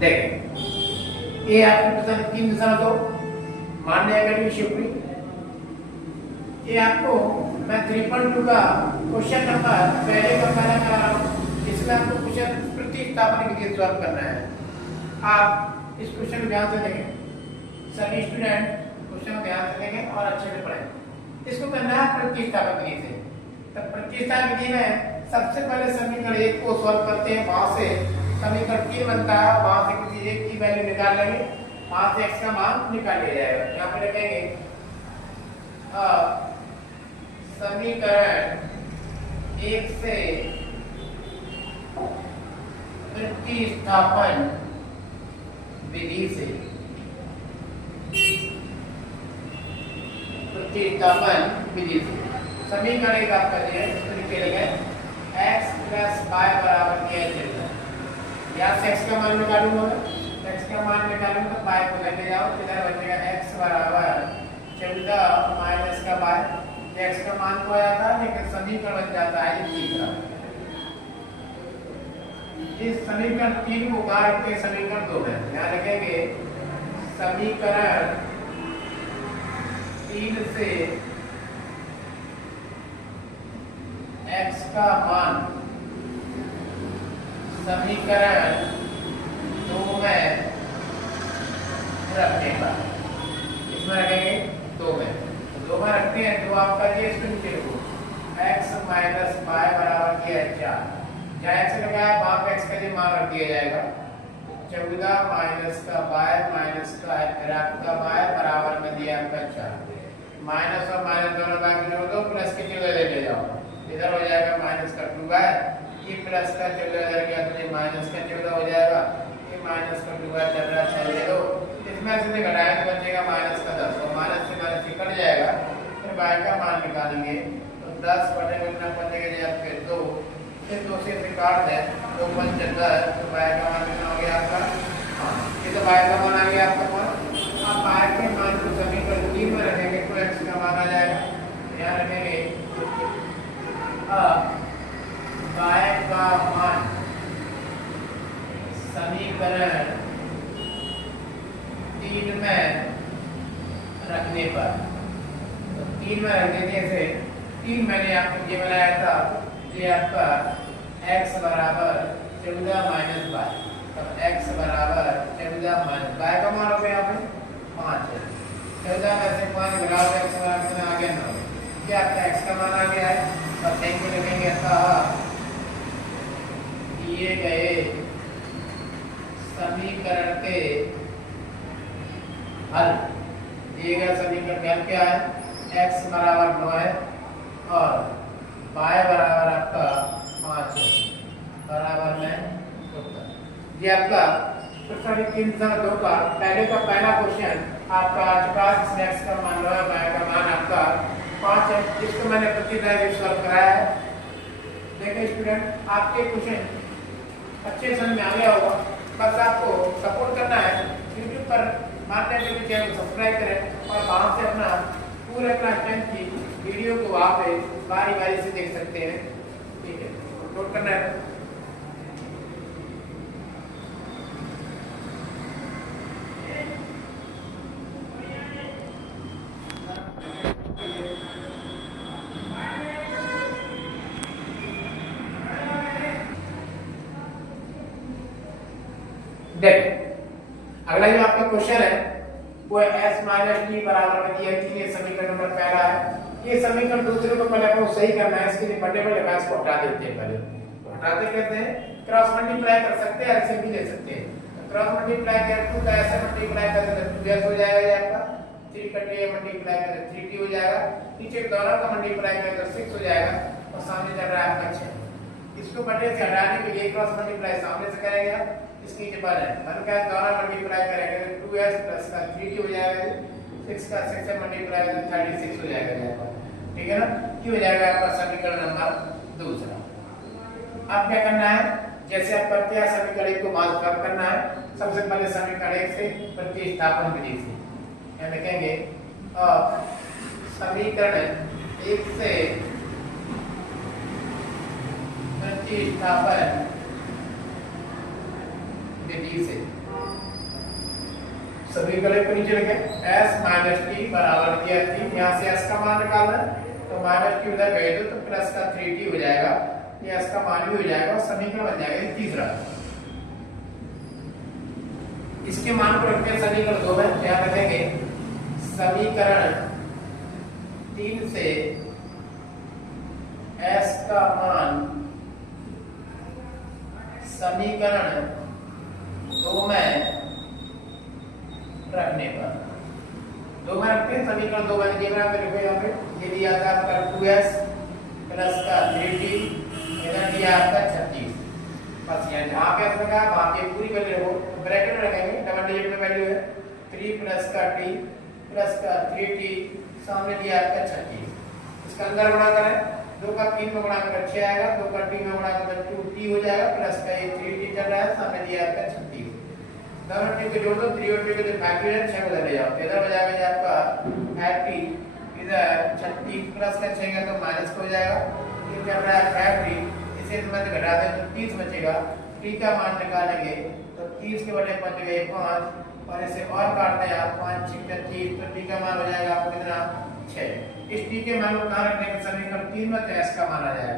देखें ये आपको पसंद 3 दिशा तो मान्य एकेडमी शिवपुरी। ये आपको मैं 3.2 का क्वेश्चन नंबर पहले का पहला करा रहा हूँ। इसमें आपको क्वेश्चन प्रतिस्थापन विधि सॉल्व करना है। आप इस क्वेश्चन को ध्यान से देखें, सभी स्टूडेंट क्वेश्चन को ध्यान से देखें और अच्छे से पढ़ें। इसको करना है प्रतिस्थापन विधि से। तो प्रतिस्थापन विधि में सबसे पहले समीकरण 1 को सॉल्व करते हैं, वहां से समीकरण 3 बनता है, वहां से किसी एक की वैल्यू निकाल लेंगे, वहां से x का मान निकाल लिया जाएगा। यहाँ पे लिखेंगे समीकरण 1 से प्रतिस्थापन विधि से समीकरण एक आपका दिया है, इसको लिख लेंगे x + y बराबर दिया है। यहाँ से x का मान निकालूंगा, x का मान निकालूंगा तो y को लेके जाओ, इधर बचेगा x बराबर 14 माइनस का y। x का मान को आया था लेकिन समीकरण बन जाता है तीसरा। इस समीकरण 3 को काट के समीकरण 2 में यहाँ लिखेंगे समीकरण 3 से x का मान समीकरण 2 में रखने का, इसमें रखेंगे 2 में, तो 2 में रखते हैं। 2 आपका ये इसको नीचे लिखो x - y बराबर किया 4, जहाँ x लगाया वहां पे x का ये मान रख दिया जाएगा। 14 माइनस का y माइनस का फिर आपका y बराबर में दिया आपका 4। माइनस और माइनस दोनों का जोड़ दो, प्लस की जगह ले जाओ, इधर हो जाएगा माइनस का 2y, ये प्लस का 14 इधर गया तो ये माइनस का 14 हो जाएगा, ये माइनस का 2y चल रहा है, चल दो, इसमें से घटाया तो बचेगा माइनस का 10, और माइनस से माइनस कट जाएगा। फिर y का मान निकालेंगे तो 10 बटे में कितना बचेगा जी आपके 2, फिर 2 से काट दें 2 × 5 = 10, तो y का मान कितना हो गया आपका 5। ये तो y का मान आ गया आपका मान। अब y के मान को समीकरण 3 में रखेंगे तो x का मान आ जाएगा, यहाँ रखेंगे y का मान समीकरण 3 में रखने पर, तो 3 में रख देने से 3 मैंने आपको ये बनाया था, ये आपका x बराबर 14 माइनस y, तब x बराबर 14 माइनस y का मान हो गया यहाँ पे 5 है। 14 में से 5 घटाओ तो x बराबर कितना आ गया 9, ये आपका x का मान आ गया है। और सही को लिखेंगे दिए गए समीकरण के हल, दिए गए समीकरण का हल क्या है, x बराबर 9 है और y बराबर आपका 5 है, बराबर में उत्तर। ये आपका प्रश्न 3.2 का पहले का पहला क्वेश्चन आपका आ चुका है, जिसमें x का मान 9 है, y का मान आपका 5 है। इसको मैंने प्रतिस्थापन सॉल्व कराया है। देखिए स्टूडेंट, आपके क्वेश्चन अच्छे समझ में आ गया होगा, बस आपको सपोर्ट करना है। यूट्यूब पर मान्य एकेडमी चैनल को सब्सक्राइब करें और वहां से अपना पूरे क्लास 10 की वीडियो को आप बारी बारी से देख सकते हैं। ठीक है, नोट करना है। देखो अगला जो आपका क्वेश्चन है वो s - t बराबर में दिया है। ये समीकरण नंबर पहला है। ये समीकरण दूसरे को पहले आपको सही करना है, इसके लिए बड़े बड़े व्यास को हटा देते हैं। पहले हटाते कहते हैं क्रॉस मल्टीप्लाई कर सकते हैं, ऐसे भी ले सकते हैं। तो क्रॉस मल्टीप्लाई कर 2 का ऐसे मल्टीप्लाई कर देते 2s हो जाएगा, ये आपका 3 का t मल्टीप्लाई कर 3t हो जाएगा, नीचे दोनों का मल्टीप्लाई कर तो 6 हो जाएगा और सामने चल रहा है आपका 6। इसको बटे से हटाने के लिए क्रॉस मल्टीप्लाई सामने से करेंगे, इसके नीचे बल है, बल का दोनों मल्टीप्लाई करेंगे तो 2s प्लस का 3t हो जाएगा, 6 का 6 से मल्टीप्लाई कर 36 हो जाएगा। ठीक है ना, ये हो जाएगा आपका समीकरण नंबर दूसरा। अब क्या करना है, जैसे आप करते हैं समीकरण 1 को मान प्राप्त करना है। सबसे पहले समीकरण 1 से प्रतिस्थापन विधि से यहाँ लिखेंगे और समीकरण 1 से प्रतिस्थापन विधि से समीकरण को नीचे लिखे s माइनस टी बराबर दिया 3, यहाँ से s का मान निकालना है तो माइनस टी उधर भेज दो तो प्लस का 3t हो जाएगा, ये s का मान भी हो जाएगा और समीकरण बन जाएगा तीसरा। इसके मान को रखते हैं समीकरण 2 में, ध्यान रखेंगे समीकरण 3 से s का मान समीकरण 2 में रखने पर 2 में रखते हैं समीकरण 2 में दिया है मेरे को यहाँ पे ये दिया था आपका 2s प्लस का 3t, इधर दिया आपका 36। बस यहाँ जहाँ पे आपने कहा वहाँ पे पूरी वैल्यू रखो, ब्रैकेट में रखेंगे, डबल डिजिट में वैल्यू है 3 प्लस का t प्लस का 3t, सामने दिया आपका 36। इसका अंदर गुणा करें, 2 का 3 में गुणा कर 6 आएगा, 2 का 3 में गुणा कर 2t हो जाएगा, प्लस का ये 3t चल रहा है, सामने दिया आपका 36। डबल टी को जोड़ दो, 3 और 3 को फैक्टोरियल 6 को ले जाओ, इधर बचा में आपका 30, इधर 36 प्लस का 6 का तो माइनस हो जाएगा, ये चल रहा है 30, इसे इसमें से घटा दें तो 30 बचेगा, t का मान निकालेंगे तो 30 के बटे बच गए 5 और इसे और काट दें आप 5 6 25 तो t का मान हो जाएगा आपको कितना 6। इस t के मान को कहां रखने के समीकरण 3 में तो s का मान आ जाएगा,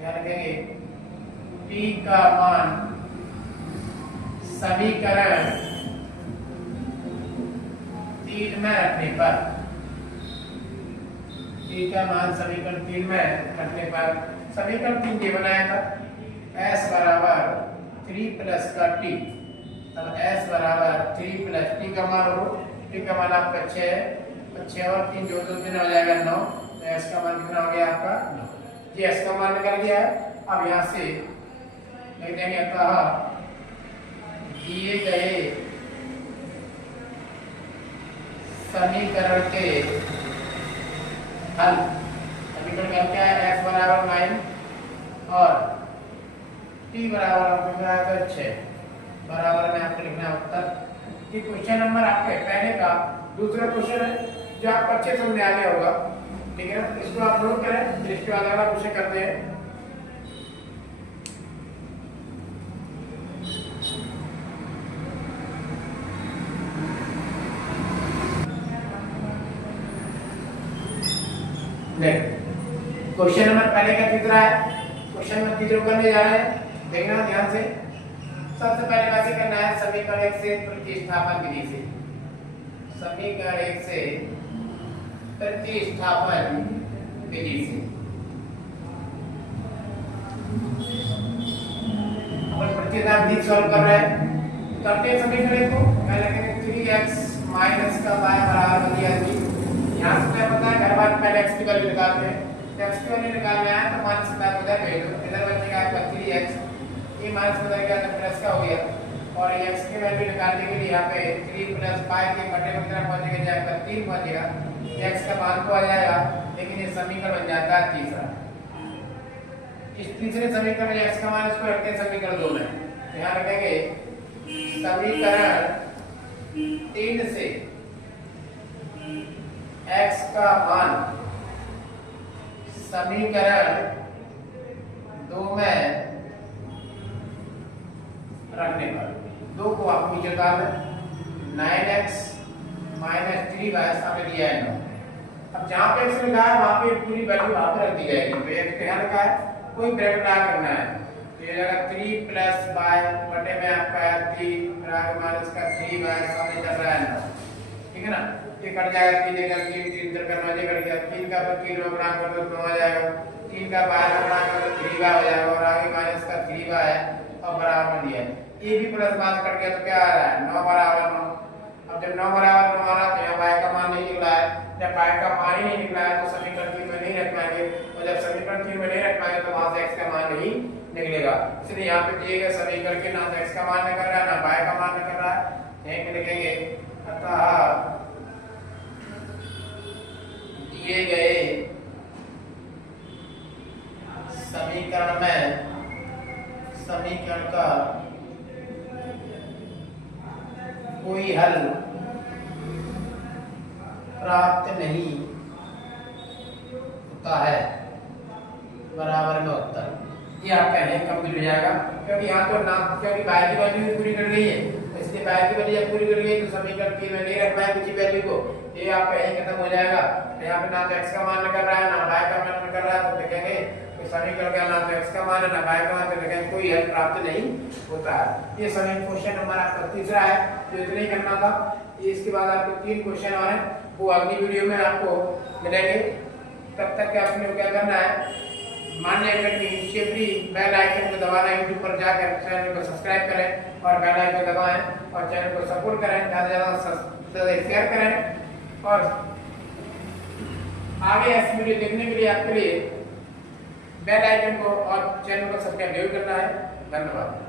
यहाँ रखेंगे t का मान समीकरण 3 में रखने पर, t का मान समीकरण 3 में रखने पर समीकरण 3 ये बनाया था s बराबर 3 प्लस का t, तब s बराबर 3 प्लस t का मान हो, t का मान आपका 6 है तो 6 और 3 जोड़ दो कितना हो जाएगा 9, तो s का मान कितना हो गया आपका 9। ये s का मान निकल गया है। अब यहाँ से लिख देंगे अतः दिए गए समीकरण के हल, समीकरण का क्या है s बराबर 9 और t बराबर 6 बराबर में आपको लिखना है उत्तर। ये क्वेश्चन नंबर आपके पहले का दूसरा क्वेश्चन है जो आपको अच्छे समझ में आ गया होगा, ठीक है ना, इसको आप नोट करें, फिर इसके बाद अगला क्वेश्चन करते हैं। क्वेश्चन नंबर पहले का तीसरा है, क्वेश्चन नंबर तीसरा करने जा रहे हैं, देखना ध्यान से। सबसे पहले कैसे करना है, समीकरण 1 से प्रतिस्थापन विधि से, समीकरण 1 से प्रतिस्थापन विधि से अपन प्रतिस्थापन विधि सॉल्व कर रहे हैं। करते हैं समीकरण को, पहले करेंगे 3x माइनस का y बराबर दिया जी, यहाँ से क्या पता है घर बार पहले x की वैल्यू निकालते हैं, x की वैल्यू निकालना है तो माइनस का उधर भेज दो, इधर बचेगा आपका 3x, ये माइनस उधर गया तो प्लस का हो गया, और ये x की वैल्यू निकालने के लिए यहाँ पे 3 प्लस 5 के बटे में कितना पहुंचेगा जाए आपका 3 पहुंचेगा, x का मान तो आ जाएगा, लेकिन ये समीकरण बन जाता है तीसरा। इस तीसरे समीकरण में x का मान इसको रखते हैं समीकरण 2 में, यहाँ रखेंगे समीकरण 3 से x का मान समीकरण 2 में रखने पर, 2 को आप नीचे डाल दें, 9x माइनस 3y सामने दिया है 9। अब जहां पे x लिखा है वहां पे पूरी वैल्यू वहां पे रख दी जाएगी, तो x यहाँ लिखा है कोई ब्रैकेट ना करना है, तो ये जगह 3 प्लस y बटे में आपका 3 माइनस का 3y सामने चल रहा है 9, ठीक है ना, ये कट जाएगा 3 जगह 3 3 इधर करना है, कट गया 3 का 3 में गुणा कर दो 9 आ जाएगा, 3 का 12 गुणा कर दो 3y हो जाएगा, और आगे माइनस का 3y है और बराबर दिया है, ये भी प्लस माइनस कट गया तो क्या आ रहा है 9 बराबर 9। अब जब 9 बराबर 9 आ रहा तो यहाँ y का मान नहीं निकला है, जब y का मान ही नहीं निकला है तो समीकरण 3 में नहीं रख पाएंगे, और जब समीकरण 3 में नहीं रख पाएंगे तो वहां से x का मान नहीं निकलेगा, इसलिए यहाँ पे दिए गए समीकरण के ना तो x का मान निकल रहा है ना y का मान निकल रहा है, यहीं पे लिखेंगे अतः दिए गए समीकरण में समीकरण का कोई हल प्राप्त नहीं होता है, बराबर में उत्तर। ये आप कहने कंप्लीट हो जाएगा, क्योंकि यहाँ तो ना क्योंकि y की वैल्यू पूरी कर गई है, इसके बाहर की वैल्यू जब पूरी कर गई तो समीकरण 3 में नहीं रख पाए किसी वैल्यू को, ये आपका यही खत्म हो जाएगा। यहाँ पे ना तो x का मान कर रहा है ना y का मान कर रहा है, तो लिखेंगे कि समीकरण का ना तो x का मान है ना y का मान, तो लिखेंगे कोई हल प्राप्त नहीं होता है। ये समीकरण क्वेश्चन नंबर आपका तीसरा है, जो इतना ही करना था। इसके बाद आपको 3 क्वेश्चन और हैं, वो अगली वीडियो में आपको मिलेंगे। तब तक आपने क्या करना है, मान्य अकेडमी शिवरी बेल आइकन को दबाना, यूट्यूब पर जाकर चैनल को सब्सक्राइब करें और बेल आइकन दबाएं और चैनल को सपोर्ट करें, ज़्यादा से ज़्यादा शेयर करें। और आगे ऐसी वीडियो देखने के लिए आपके लिए बेल आइकन को और चैनल को सब्सक्राइब जरूर करना है। धन्यवाद।